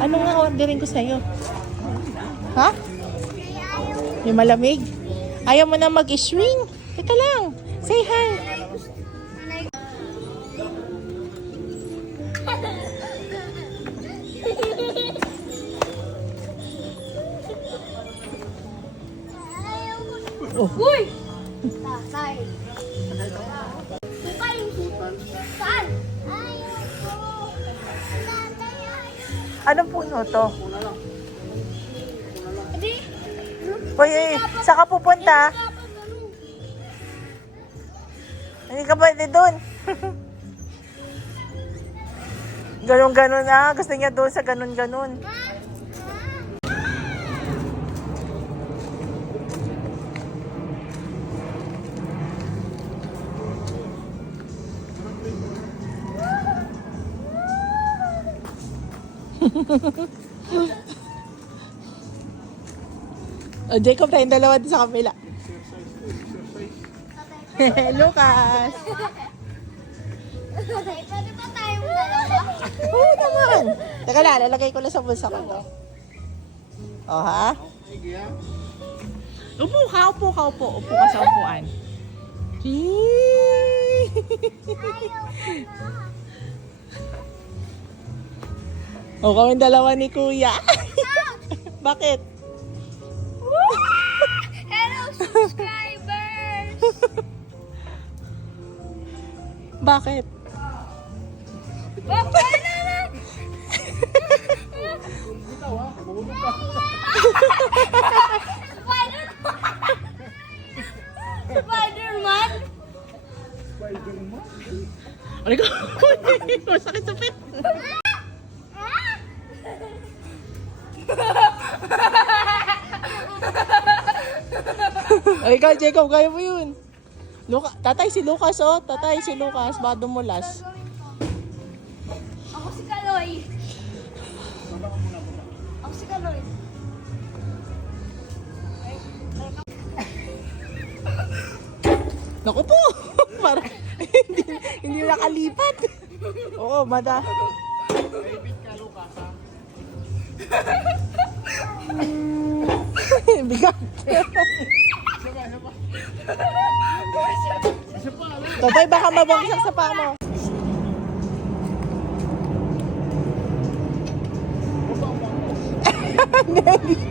Ano nga orderin ko sa'yo? Ha? Yung malamig? Ayaw mo na mag-swing? Teka lang. Say hi. Oh. Uy! Tatay. Buka yung sipon. Saan? Ayoko. Tatay, ayoko. Anong puno to? Adi? Uy, saan ka pupunta? Hindi ka pwede dun. Ganon-ganon ah. Gusto niya doon sa ganon-ganon. Oh, Jacob, tayong dalawa din sa kapila. Lucas! Tatay, pwede ba tayong dalawa? Oo naman! Teka lang, lalagay ko lang sa bulsa ko to. O ha? Upo ka, upo ka, upo. Upo ka sa upuan. O, kaming dalawa ni Kuya. Bakit? Hello, subscribers! Bakit? Papa na lang! Spider-Man? Ano ko? Masakit sa pit. Ay, ikaw, Jacob, kaya mo yun. Tatay si Lucas, oh. Tatay si Lucas, baka dumulas. Ako si Kaloy. Ako si Kaloy. Naku po! Parang hindi nakalipat. Oo, mada. Bigat. Tatay, baka mabagsak sa paa mo.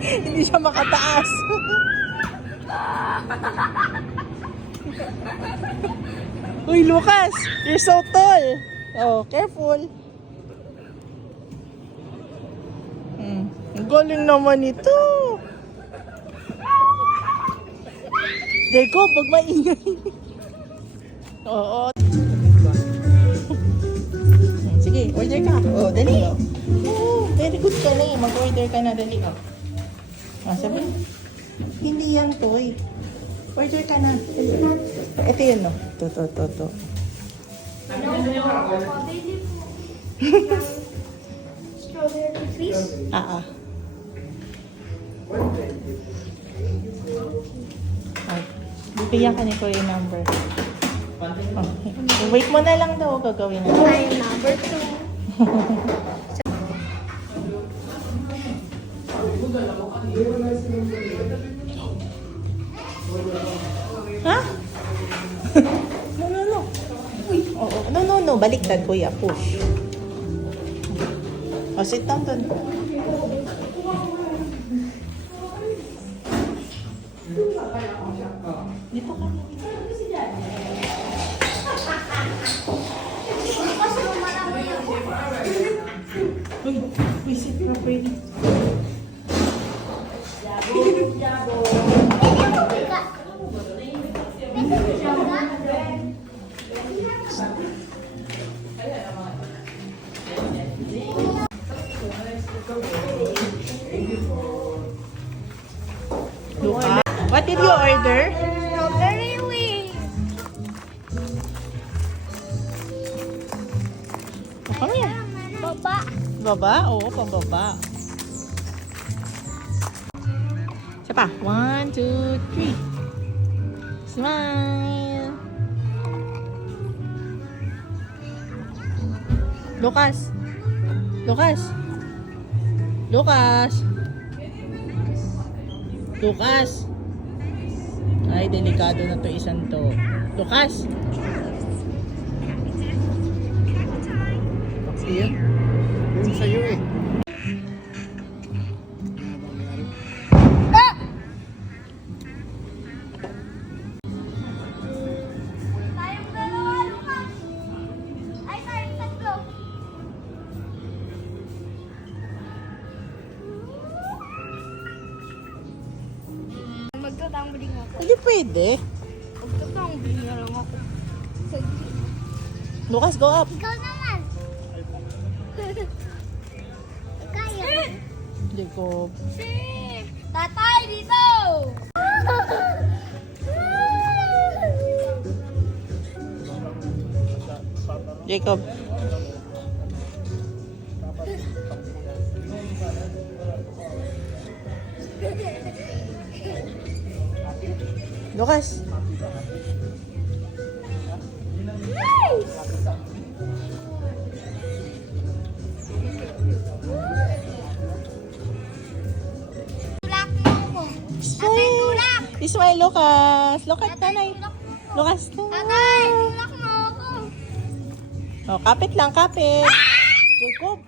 Hindi siya makataas. Uy, Lucas! You're so tall! Oh, careful. Ang galing naman ito. Jacob, wag maingay. Oo. Sige, order ka. Oh, dali. Oh, very good ka na eh. Mag-order ka na, dali. Ah, sabi. Hindi yan toy. Order ka na. Ito yun, no? To. Strawberry fish? Ah. Bibigyan ka ni Kuya yung number. Oh. Wait mo na lang daw, gagawin na. Ay, number 2. Ha? No. Oo. No. Baliktad, Kuya. Push. Oh, sit down doon. Dito ka. Uy, sit properly. Luca, what did you order? Strawberry wings. Come here. Baba. Baba? Oo, pababa. Isa pa. 1, 2, 3. Smile. Lucas. Lucas. Lucas. Lucas. Ay, delikado na to isang to. Lucas. Iyan. Yun sa'yo eh. Tayong dalawa, Lucas. Ay, tayong tatlo. Magtatambling ako. Hindi pwede. Magtatambling na lang ako. Sige. Lucas, go up. Ikaw naman. Kaya. Jacob. Tatay, dito! Jacob. Lucas. Tulak mo ako. Tatay, tulak! Ismael, Lucas. Lucas, tanay. Tulak mo ako. Lucas, Tatay, tulak mo ako. Oh, kapit lang, kapit. Jacob.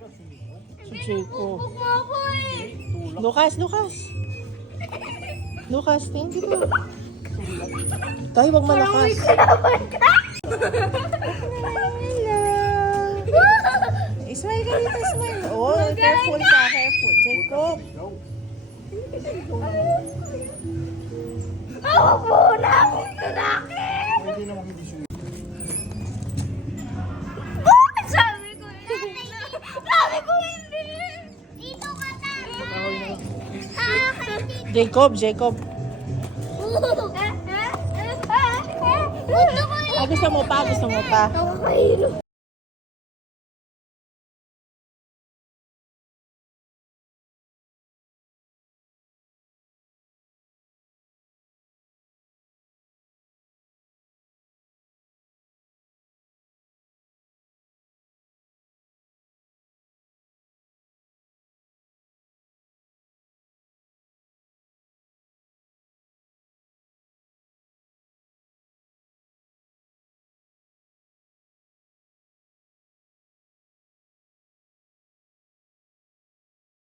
Si Jacob. Huwag mo ako eh. Lucas, Lucas. Lucas, thank you. Tayo, wag malakas. Ismael ka dito, Ismael. Oh, careful ka, careful. Jacob. Hawak mo na akong lalaki. Pwede naman hindi siya. Sabi ko hindi. Sabi ko hindi. Dito ka na. Jacob, Jacob. Gusto ko Ah, gusto mo pa, gusto mo pa. Nakakahilo.